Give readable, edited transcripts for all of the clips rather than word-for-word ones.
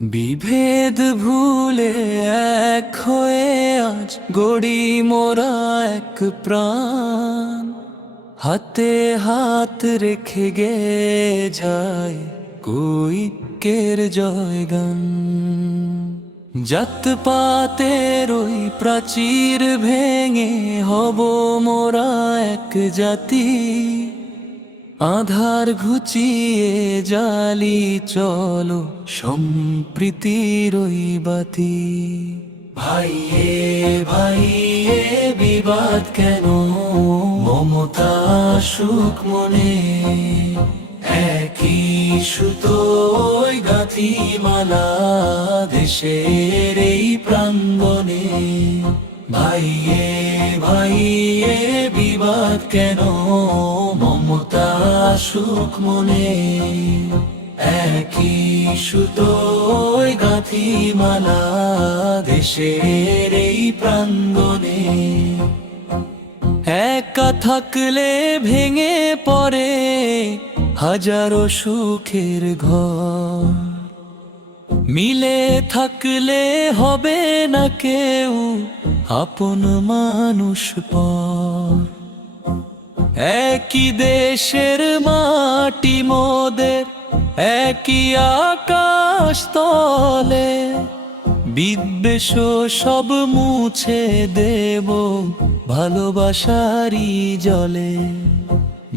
বিভেদ ভুলে এক হয়ে আজ গড়ি মোরা এক প্রাণ, হাতে হাত রেখে গে যায় কৈক্যের জয়গান। জাত পাতের ওই প্রাচীর ভেঙে হব মোরা এক জাতি, আধার ঘুচিয়ে জালি চলো সম্প্রীতির ওই বাতি। ভাইয়ে ভাইয়ে বিবাদ কেন, মমতা সুখ মনে, একই সুতোয় গাঁথি মালা দেশের এই প্রাঙ্গণে। ভাইয়ে ভাইয়ে বিবাদ কেন, মমতা সুখ মনে, একই সুতোয় গাঁথি মালা দেশের এই প্রাঙ্গণে। একা থাকলে ভেঙে পড়ে হাজারো সুখের ঘর, মিলে থাকলে হবে না কেউ আপন মানুষ পর। একই দেশের মাটি মোদের, একই আকাশ তলে, বিদ্বেষ সব মুছে দেব ভালোবাসারই জলে।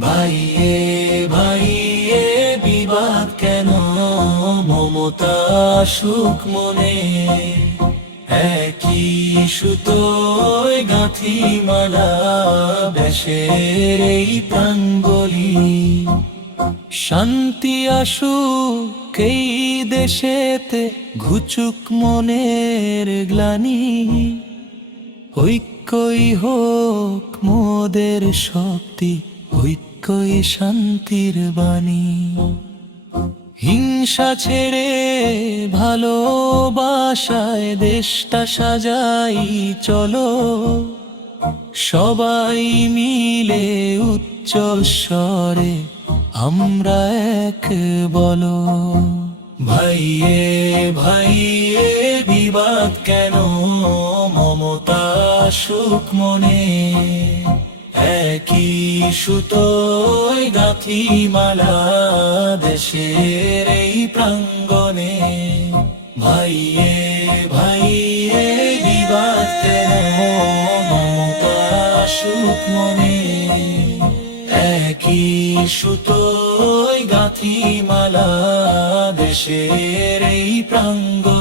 ভাইয়ে ভাইয়ে বিবাদ কেন, মমতা সুখ মনে, একই সুতোয় গাঁথি মালা দেশের এই প্রাঙ্গলি। শান্তি আসুক এই দেশেতে, ঘুচুক মনের গ্লানি, ঐক্যই হোক মোদের শক্তি, ঐক্যই শান্তির বাণী। হিংসা ছেড়ে ভালোবাসায় দেশটা সাজাই চলো, সবাই মিলে উচ্চ স্বরে আমরা এক বলো। ভাইয়ে ভাইয়ে বিবাদ কেন, মমতা সুখ মনে, একই সুতোয় গাঁথি মালা দেশের এই প্রাঙ্গণে। ভাইয়ে ভাইয়ে বিবাদ কেন, মমতা সুখ মনে, একই সুতোয় গাঁথি মালা দেশের এই প্রাঙ্গণে।